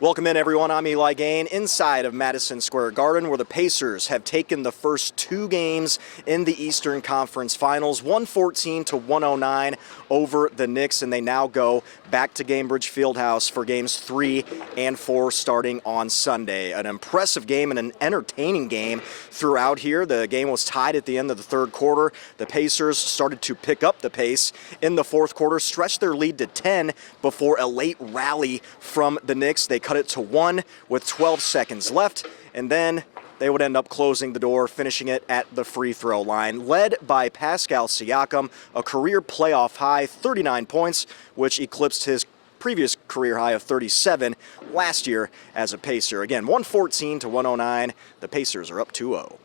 Welcome in, everyone. I'm Eli Gain inside of Madison Square Garden, where the Pacers have taken the first two games in the Eastern Conference Finals, 114 to 109 over the Knicks, and they now go back to Gainbridge Fieldhouse for games 3 and 4 starting on Sunday. An impressive game and an entertaining game throughout here. The game was tied at the end of the third quarter. The Pacers started to pick up the pace in the fourth quarter, stretched their lead to 10 before a late rally from the Knicks. They cut it to 1 with 12 seconds left, and then they would end up closing the door, finishing it at the free throw line. Led by Pascal Siakam, a career playoff high 39 points, which eclipsed his previous career high of 37 last year as a Pacer. Again, 114 to 109. The Pacers are up 2-0.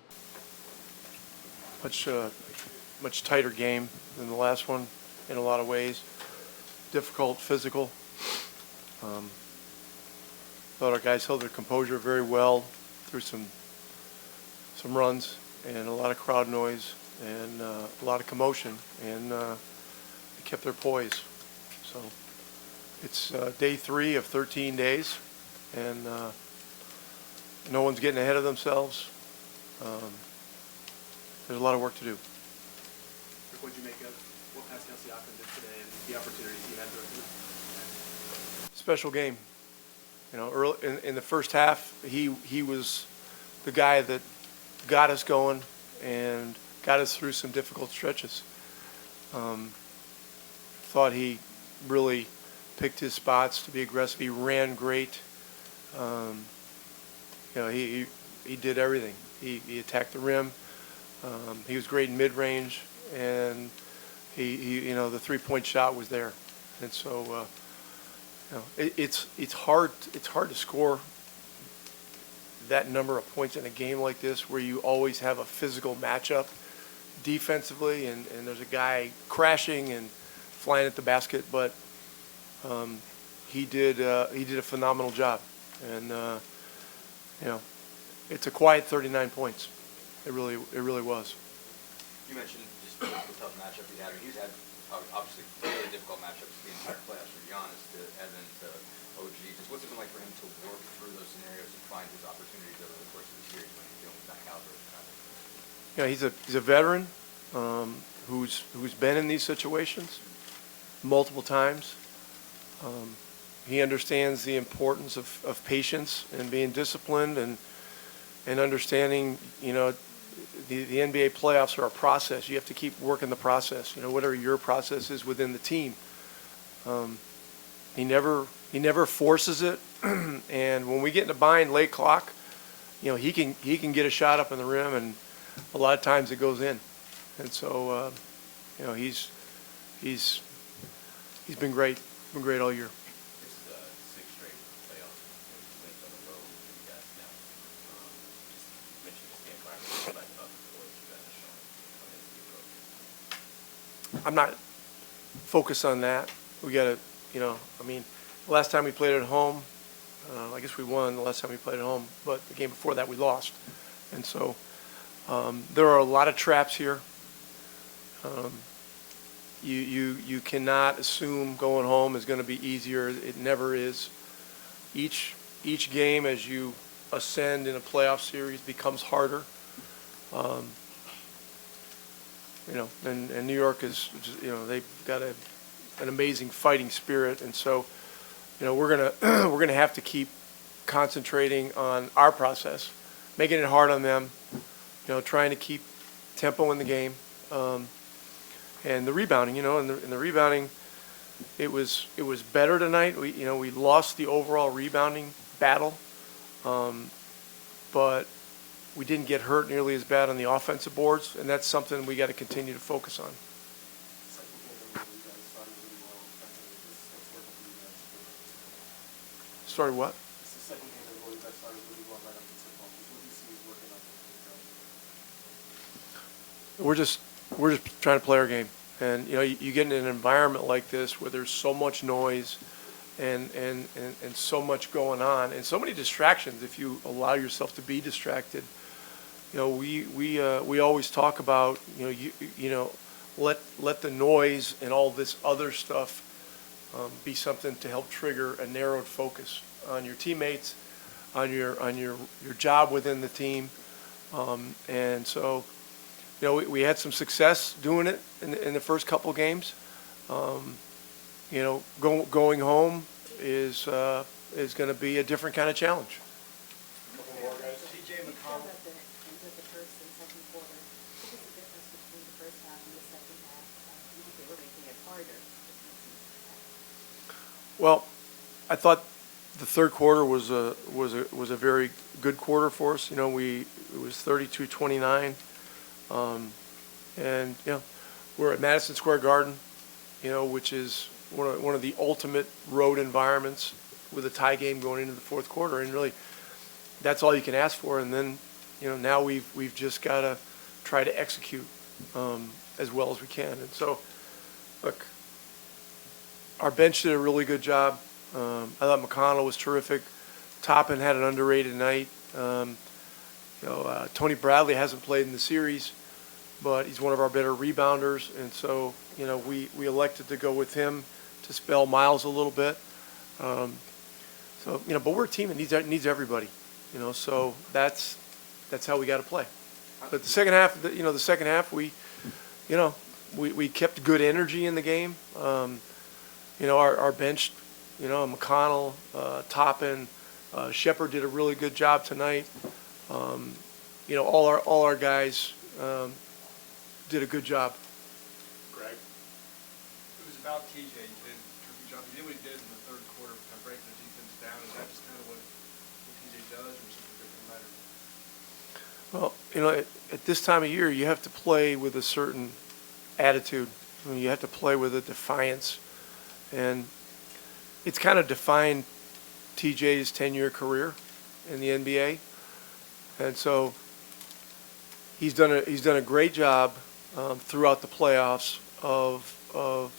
Much tighter game than the last one in a lot of ways. Difficult, physical. Thought our guys held their composure very well through some runs and a lot of crowd noise and a lot of commotion, and they kept their poise. So it's day 3 of 13 days, and no one's getting ahead of themselves. There's a lot of work to do. What did you make of what Pascal Siakam did today and the opportunities he had to do? Special game. You know, early in the first half, he was the guy that got us going and got us through some difficult stretches. Thought he really picked his spots to be aggressive. He ran great. You know, he did everything. He attacked the rim. He was great in mid-range, and he you know, the three-point shot was there, and so. You know, it's hard to score that number of points in a game like this, where you always have a physical matchup defensively, and there's a guy crashing and flying at the basket. But he did a phenomenal job, and you know, it's a quiet 39 points. It really was. You mentioned just the tough matchup he had. He's had obviously really difficult matchups the entire playoffs, from Giannis to Evan to OG. Just what's it been like for him to work through those scenarios and find his opportunities over the course of the series when he's dealing with that caliber of talent? Yeah, he's a veteran who's been in these situations multiple times. He understands the importance of patience and being disciplined and understanding, you know, the NBA playoffs are a process. You have to keep working the process. You know, whatever your process is within the team. He never forces it, and when we get in a bind late clock, you know, he can get a shot up in the rim, and a lot of times it goes in. And so, you know, he's been great. Been great all year. It's 6 straight playoff wins on the road for you guys now. Just mentioned the standpoint about the poise you guys are showing on the approach. I'm not focused on that. We got to, you know, I mean, the last time we played at home, I guess we won the last time we played at home, but the game before that we lost. And so there are a lot of traps here. You cannot assume going home is going to be easier. It never is. Each game as you ascend in a playoff series becomes harder. You know, and New York is, you know, they've got an amazing fighting spirit, and so, you know, we're gonna have to keep concentrating on our process, making it hard on them, you know, trying to keep tempo in the game, and the rebounding, you know, and the rebounding, it was better tonight. We lost the overall rebounding battle, but we didn't get hurt nearly as bad on the offensive boards, and that's something we got to continue to focus on. Started what? It's the second game in a row you guys started really well right up the tip off. What do you see is working on the ground? We're just trying to play our game, and you know, you get in an environment like this where there's so much noise and so much going on and so many distractions. If you allow yourself to be distracted, you know, we always talk about, you know, let the noise and all this other stuff be something to help trigger a narrowed focus. on your teammates, on your job within the team. And so, we had some success doing it in the first couple games. Going home is going to be a different kind of challenge. TJ McConnell. About the end of the first and second quarter. What was the difference between the first half and the second half? Do you think they were making it harder? Well, I thought the third quarter was a very good quarter for us. It was 32-29, and we're at Madison Square Garden, which is one of the ultimate road environments with a tie game going into the fourth quarter, and really, that's all you can ask for. And then, now we've just got to try to execute as well as we can. And so, look, our bench did a really good job. I thought McConnell was terrific. Toppin had an underrated night. Tony Bradley hasn't played in the series, but he's one of our better rebounders, and so we elected to go with him to spell Myles a little bit. But we're a team that needs everybody, so that's how we got to play. But the second half, we kept good energy in the game. Our bench, McConnell, Toppin, Shepard did a really good job tonight. All our guys did a good job. Greg? It was about TJ. He did a terrific job. He did what he did in the third quarter, kind of breaking the defense down. Is that just kind of what TJ does, or something different matter? Well, at this time of year, you have to play with a certain attitude. You have to play with a defiance. And it's kind of defined TJ's 10-year career in the NBA. And so he's done a great job throughout the playoffs of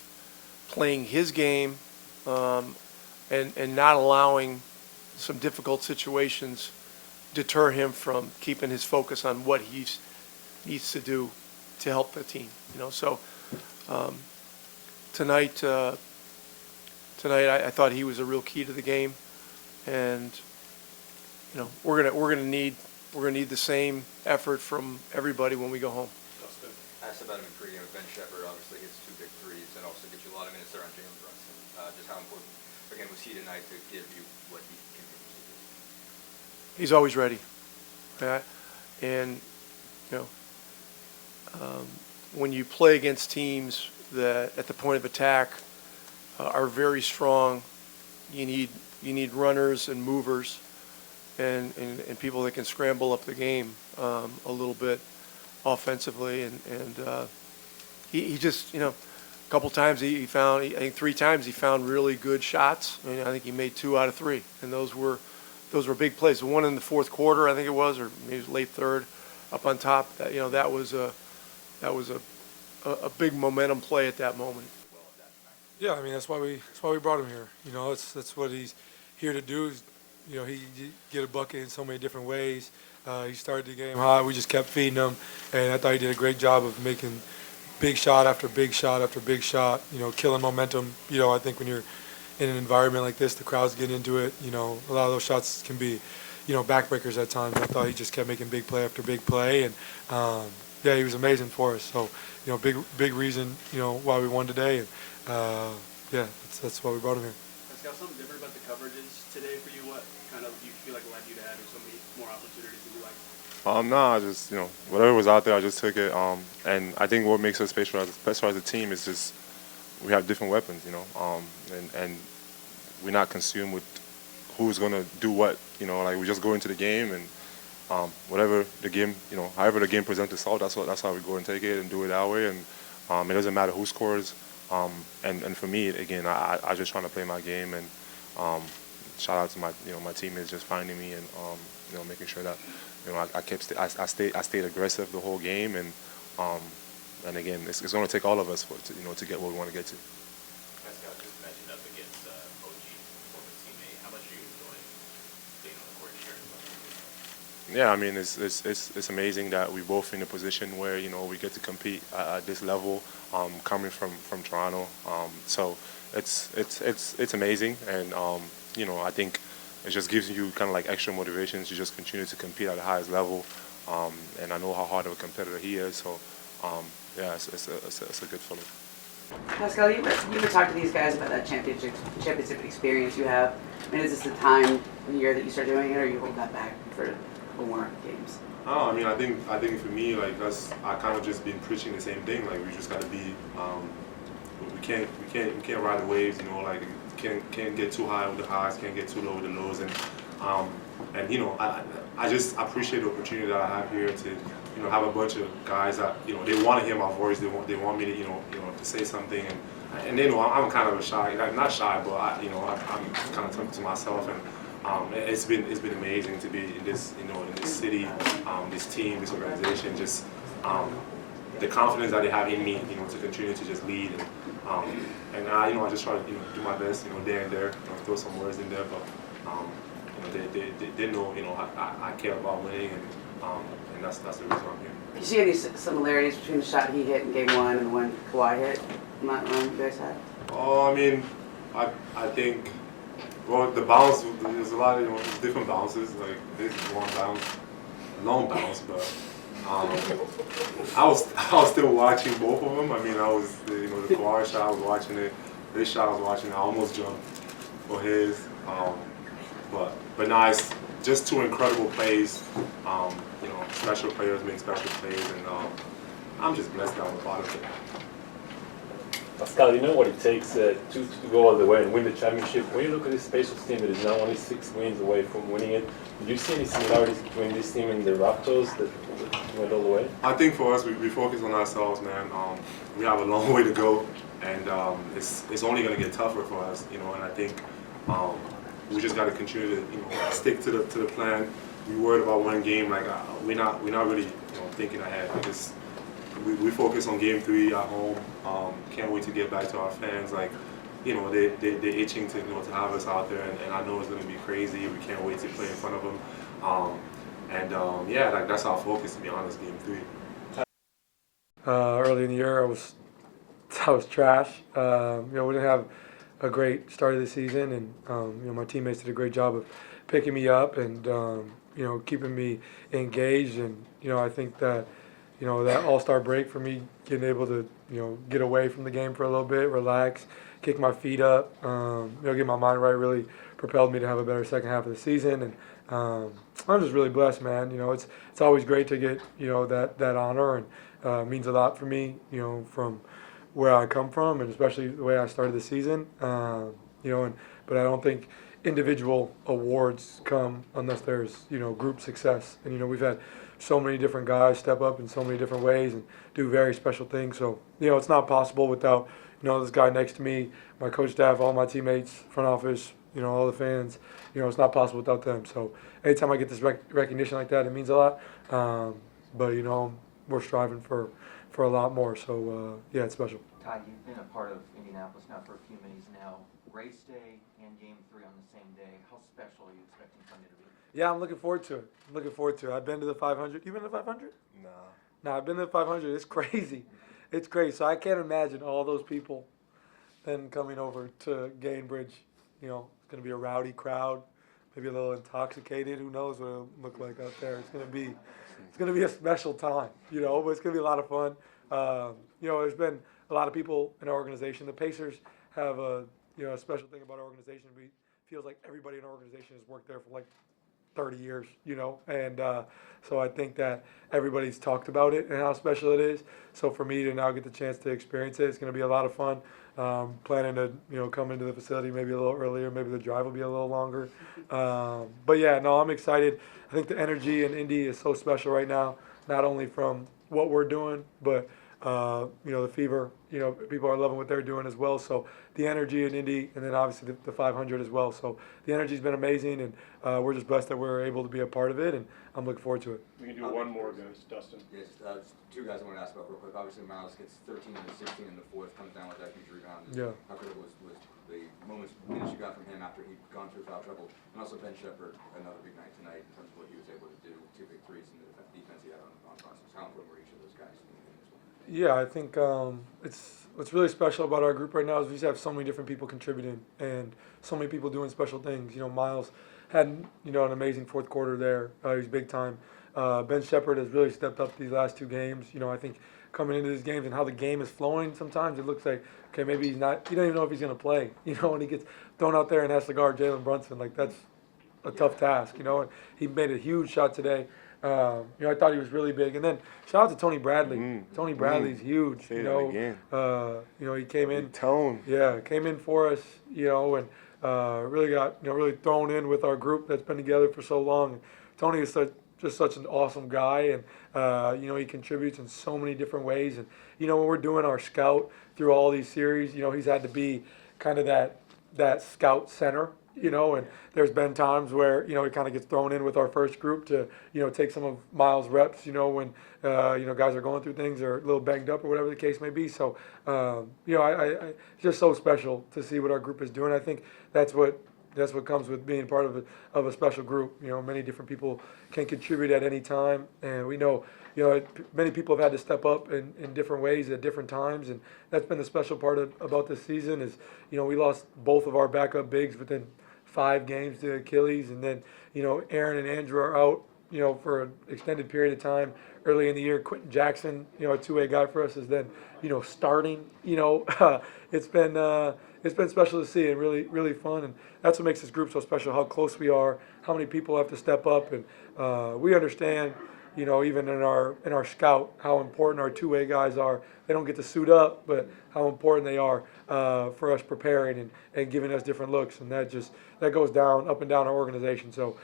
playing his game and not allowing some difficult situations deter him from keeping his focus on what he needs to do to help the team. So tonight I thought he was a real key to the game, and we're gonna need the same effort from everybody when we go home. Justin? Asked about him in pregame. Ben Shepard obviously hits 2 big threes and also gets you a lot of minutes there on Jalen Brunson. Just how important, again, was he tonight to give you what he continues to do? He's always ready. And when you play against teams that at the point of attack are very strong, you need runners and movers and people that can scramble up the game a little bit offensively. And he just, a couple times he found, I think 3 times he found really good shots. I think he made 2 out of 3, and those were big plays. The one in the fourth quarter, I think it was, or maybe it was late third, up on top. That was a big momentum play at that moment. Yeah, I mean that's why we brought him here. That's what he's here to do. He get a bucket in so many different ways. He started the game hot. We just kept feeding him, and I thought he did a great job of making big shot after big shot after big shot. Killing momentum. I think when you're in an environment like this, the crowd's getting into it. A lot of those shots can be, backbreakers at times. I thought he just kept making big play after big play, and he was amazing for us. So, big reason, why we won today, and that's why we brought him here. Pascal, something different about the coverages today for you? What kind of you feel like led you to having so many more opportunities than you like? No, I just, whatever was out there, I just took it. And I think what makes us special as a team is just we have different weapons, and we're not consumed with who's going to do what, like we just go into the game and whatever the game, however the game presents itself, that's how we go and take it and do it that way. And it doesn't matter who scores. And for me, again, I just trying to play my game, and shout out to my teammates just finding me and making sure that I stayed aggressive the whole game, and again, it's going to take all of us to get where we want to get to. Pascal just matching up against OG, former teammate. How much are you enjoying being on the court sharing? Yeah, I mean, it's amazing that we're both in a position where we get to compete at this level, coming from Toronto. So it's amazing, and I think it just gives you kind of like extra motivation to just continue to compete at the highest level. And I know how hard of a competitor he is, so yeah, it's a good feeling. Pascal, you ever talk to these guys about that championship experience you have? I mean, is this the time of the year that you start doing it, or you hold that back for more games? Oh, I mean, I think for me, like I kind of just been preaching the same thing. Like we just got to be, we can't ride the waves, you know. Like can't get too high with the highs, can't get too low with the lows, and you know, I just appreciate the opportunity that I have here to, you know, have a bunch of guys that, you know, they want to hear my voice, they want me to, you know, to say something, and they know I'm kind of a shy, not shy, but I'm kind of to myself, and it's been amazing to be in this, you know, in this city, this team, this organization, just the confidence that they have in me, you know, to continue to just lead, and I, you know, I just try to, you know, do my best, you know, there and there, you know, throw some words in there, but you know, they know, you know, I care about winning, and that's the reason I'm here. Do you see any similarities between the shot he hit in Game 1 and the one Kawhi hit? I'm not wrong, you guys had? Oh, I mean, I think, well, the bounce, there's a lot of, you know, different bounces. Like this is one bounce, long bounce, but I was still watching both of them. I mean, I was, you know, the Kawhi shot, I was watching it. This shot I was watching, I almost jumped for his. But nice, just two incredible plays. You know, special players make special plays, and I'm just blessed that I'm a part of it. Pascal, you know what it takes to go all the way and win the championship. When you look at this Pacers team that is now only 6 wins away from winning it, did you see any similarities between this team and the Raptors that went all the way? I think for us, we focus on ourselves, man. We have a long way to go, and it's only going to get tougher for us, you know. And I think we just got to continue to, you know, stick to the plan. We worried about one game, like we're not really, you know, thinking ahead. We focus on Game 3 at home. Can't wait to get back to our fans. Like, you know, they're itching to, you know, to have us out there, and I know it's going to be crazy. We can't wait to play in front of them. Yeah, like that's our focus, to be honest. Game 3. Early in the year, I was trash. You know, we didn't have a great start of the season, and you know, my teammates did a great job of picking me up and you know, keeping me engaged. And you know, I think that, you know, that All-Star break for me, getting able to, you know, get away from the game for a little bit, relax, kick my feet up, you know, get my mind right, really propelled me to have a better second half of the season. And I'm just really blessed, man. You know, it's always great to get, you know, that honor, and means a lot for me, you know, from where I come from, and especially the way I started the season. You know, but I don't think individual awards come unless there's, you know, group success. And you know, we've had so many different guys step up in so many different ways and do very special things. So, you know, it's not possible without, you know, this guy next to me, my coach staff, all my teammates, front office, you know, all the fans. You know, it's not possible without them. So anytime I get this recognition like that, it means a lot. But, you know, we're striving for a lot more. So, yeah, it's special. Ty, you've been a part of Indianapolis now for a few minutes now. Race day and Game 3 on the same day. How special are you expecting Sunday to be? Yeah, I'm looking forward to it. I've been to the 500. You been to the 500? No, I've been to the 500. It's crazy. It's crazy. So I can't imagine all those people then coming over to Gainbridge. You know, it's going to be a rowdy crowd, maybe a little intoxicated. Who knows what it'll look like out there? It's going to be a special time, you know, but it's going to be a lot of fun. You know, there's been a lot of people in our organization. The Pacers have a special thing about our organization. It feels like everybody in our organization has worked there for like 30 years, you know, and so I think that everybody's talked about it and how special it is. So for me to now get the chance to experience it, it's going to be a lot of fun. Planning to, you know, come into the facility maybe a little earlier, maybe the drive will be a little longer. But yeah, no, I'm excited. I think the energy in Indy is so special right now, not only from what we're doing, but you know, the fever, you know, people are loving what they're doing as well. So the energy in Indy, and then obviously the 500 as well. So the energy's been amazing, and we're just blessed that we're able to be a part of it, and I'm looking forward to it. We can do one more, guys. Dustin. Yes, two guys I want to ask about real quick. Obviously, Myles gets 13 and 16 in the fourth, comes down with that huge rebound. Yeah. How critical was the minutes you got from him after he'd gone through foul trouble, and also Ben Shepard, another big night tonight in terms of what he was able to do, 2 big threes, and the defense he had on Francis. How important were each of those guys in this one? Yeah, I think what's really special about our group right now is we just have so many different people contributing and so many people doing special things. You know, Myles had an amazing fourth quarter there. He's big time. Ben Shepard has really stepped up these last 2 games. I think coming into these games and how the game is flowing, sometimes it looks like, okay, maybe he's not. You don't even know if he's going to play. When he gets thrown out there and has to guard Jalen Brunson, like that's a tough task. And he made a huge shot today. I thought he was really big. And then shout out to Tony Bradley. Tony Bradley's huge. Say that again. He came in. Tone. Yeah, came in for us. And really got really thrown in with our group that's been together for so long. Tony is just such an awesome guy, and he contributes in so many different ways. And when we're doing our scout through all these series, he's had to be kind of that scout center. And there's been times where, he kind of gets thrown in with our first group to, take some of Myles' reps, when, guys are going through things or a little banged up or whatever the case may be. So, it's just so special to see what our group is doing. I think that's what comes with being part of a special group. Many different people can contribute at any time. And we know, many people have had to step up in different ways at different times. And that's been the special part about this season is, we lost both of our backup bigs within 5 games to Achilles, and then Aaron and Andrew are out for an extended period of time early in the year. Quentin Jackson, a 2-way guy for us, is then starting. It's been special to see and really really fun, and that's what makes this group so special. How close we are, how many people have to step up, and we understand. Even in our scout, how important our 2-way guys are. They don't get to suit up, but how important they are for us preparing and giving us different looks, and that goes up and down our organization. So,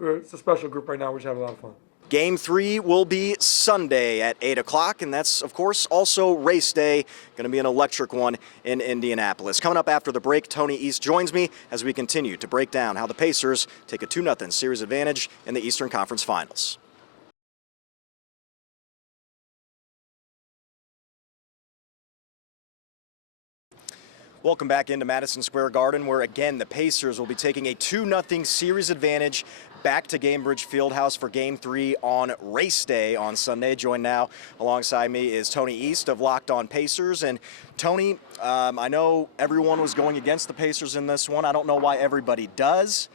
it's a special group right now. We're just having a lot of fun. Game 3 will be Sunday at 8 o'clock, and that's, of course, also race day. Going to be an electric one in Indianapolis. Coming up after the break, Tony East joins me as we continue to break down how the Pacers take a 2-0 series advantage in the Eastern Conference Finals. Welcome back into Madison Square Garden, where, again, the Pacers will be taking a 2-0 series advantage back to Gainbridge Fieldhouse for Game 3 on race day on Sunday. Joined now alongside me is Tony East of Locked On Pacers. And Tony, I know everyone was going against the Pacers in this one. I don't know why everybody does,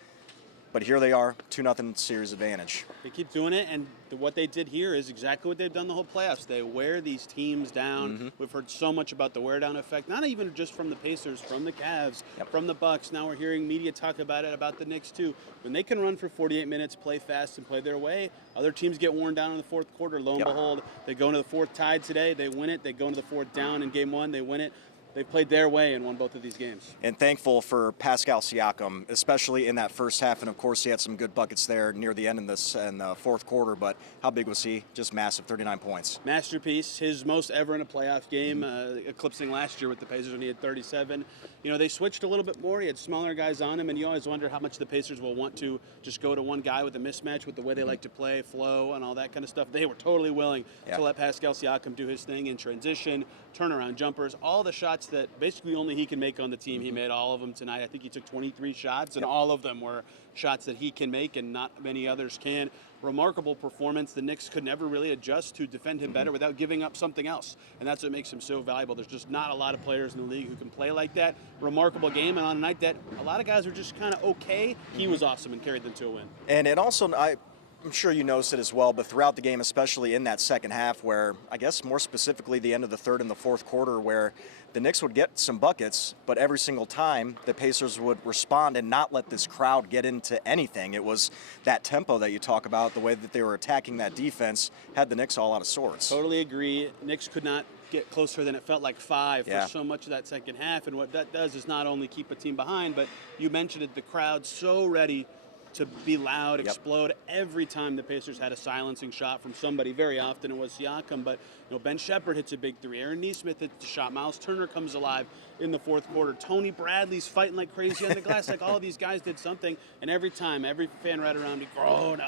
but here they are, 2-0 series advantage. They keep doing it, and what they did here is exactly what they've done the whole playoffs. They wear these teams down. Mm-hmm. We've heard so much about the wear-down effect, not even just from the Pacers, from the Cavs, from the Bucks. Now we're hearing media talk about it, about the Knicks too. When they can run for 48 minutes, play fast, and play their way, other teams get worn down in the fourth quarter. Lo and behold, they go into the fourth tied today. They win it. They go into the fourth down in Game 1. They win it. They've played their way and won both of these games. And thankful for Pascal Siakam, especially in that first half. And, of course, he had some good buckets there near the end in the fourth quarter. But how big was he? Just massive, 39 points. Masterpiece, his most ever in a playoff game, eclipsing last year with the Pacers when he had 37. They switched a little bit more. He had smaller guys on him, and you always wonder how much the Pacers will want to just go to one guy with a mismatch with the way they like to play, flow, and all that kind of stuff. They were totally willing to let Pascal Siakam do his thing in transition, turnaround jumpers, all the shots that basically only he can make on the team. He made all of them tonight. I think he took 23 shots, and all of them were shots that he can make and not many others can. Remarkable performance. The Knicks could never really adjust to defend him better without giving up something else, and that's what makes him so valuable. There's just not a lot of players in the league who can play like that. Remarkable game, and on a night that a lot of guys were just kind of okay, he was awesome and carried them to a win. And it also, I'm sure you noticed it as well, but throughout the game, especially in that second half where, I guess more specifically the end of the third and the fourth quarter, where the Knicks would get some buckets, but every single time the Pacers would respond and not let this crowd get into anything. It was that tempo that you talk about, the way that they were attacking that defense, had the Knicks all out of sorts. Totally agree. Knicks could not get closer than it felt like 5 for so much of that second half, and what that does is not only keep a team behind, but you mentioned it, the crowd so ready to be loud, explode every time the Pacers had a silencing shot from somebody. Very often it was Siakam, but Ben Shepard hits a big 3. Aaron Nesmith hits the shot. Myles Turner comes alive in the fourth quarter. Tony Bradley's fighting like crazy on the glass. Like all of these guys did something, and every time, every fan right around me groaned.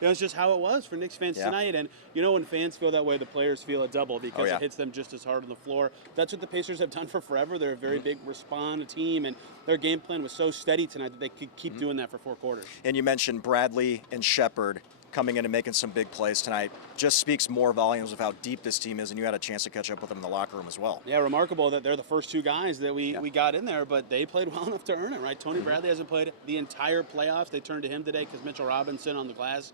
It's just how it was for Knicks fans tonight. And when fans feel that way, the players feel a double because it hits them just as hard on the floor. That's what the Pacers have done for forever. They're a very big respond team, and their game plan was so steady tonight that they could keep doing that for 4 quarters. And you mentioned Bradley and Shepard. coming in and making some big plays tonight. Just speaks more volumes of how deep this team is, and you had a chance to catch up with them in the locker room as well. Yeah, remarkable that they're the first two guys that we got in there, but they played well enough to earn it, right? Tony Bradley hasn't played the entire playoffs. They turned to him today because Mitchell Robinson on the glass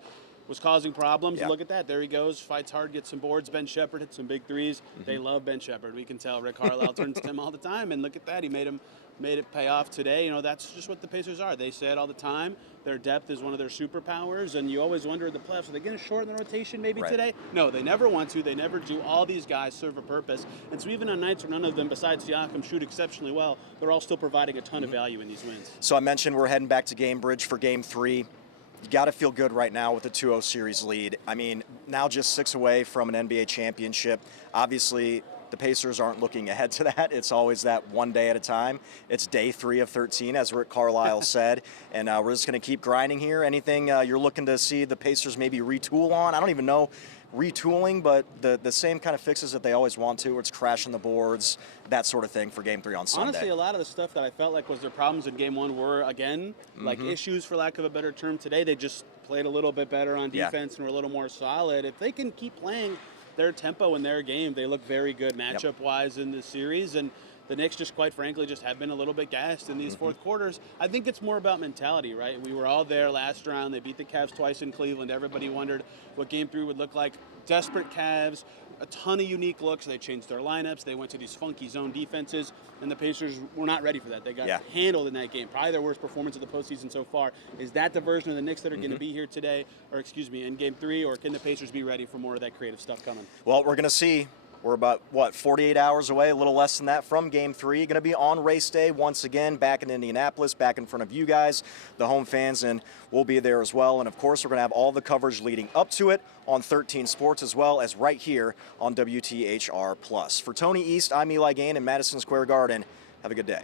was causing problems. Yeah. Look at that. There he goes. Fights hard, gets some boards. Ben Shepard hit some big threes. They love Ben Shepard. We can tell. Rick Carlisle turns to him all the time, and look at that. He made it pay off today. You know, that's just what the Pacers are. They say it all the time. Their depth is one of their superpowers, and you always wonder in the playoffs, are they going to shorten the rotation maybe today? No, they never want to. They never do. All these guys serve a purpose. And so even on nights where none of them, besides Siakam, shoot exceptionally well, they're all still providing a ton of value in these wins. So I mentioned we're heading back to Gamebridge for Game 3. You got to feel good right now with the 2-0 series lead. I mean, now just 6 away from an NBA championship. Obviously, the Pacers aren't looking ahead to that. It's always that one day at a time. It's day 3 of 13, as Rick Carlisle said, and we're just going to keep grinding here. Anything you're looking to see the Pacers maybe retool on? I don't even know retooling, but the same kind of fixes that they always want to, where it's crashing the boards, that sort of thing for Game 3 on Sunday. Honestly, a lot of the stuff that I felt like was their problems in Game 1 were, again, like issues, for lack of a better term, today. They just played a little bit better on defense and were a little more solid. If they can keep playing their tempo in their game, they look very good matchup-wise in this series. And the Knicks just, quite frankly, just have been a little bit gassed in these fourth quarters. I think it's more about mentality, right? We were all there last round. They beat the Cavs twice in Cleveland. Everybody wondered what Game 3 would look like. Desperate Cavs, a ton of unique looks. They changed their lineups. They went to these funky zone defenses, and the Pacers were not ready for that. They got handled in that game. Probably their worst performance of the postseason so far. Is that the version of the Knicks that are going to be here today, or excuse me, in Game 3, or can the Pacers be ready for more of that creative stuff coming? Well, we're going to see. We're about, 48 hours away, a little less than that from Game 3. Going to be on race day once again, back in Indianapolis, back in front of you guys, the home fans, and we'll be there as well. And, of course, we're going to have all the coverage leading up to it on 13 Sports, as well as right here on WTHR+. For Tony East, I'm Eli Gain in Madison Square Garden. Have a good day.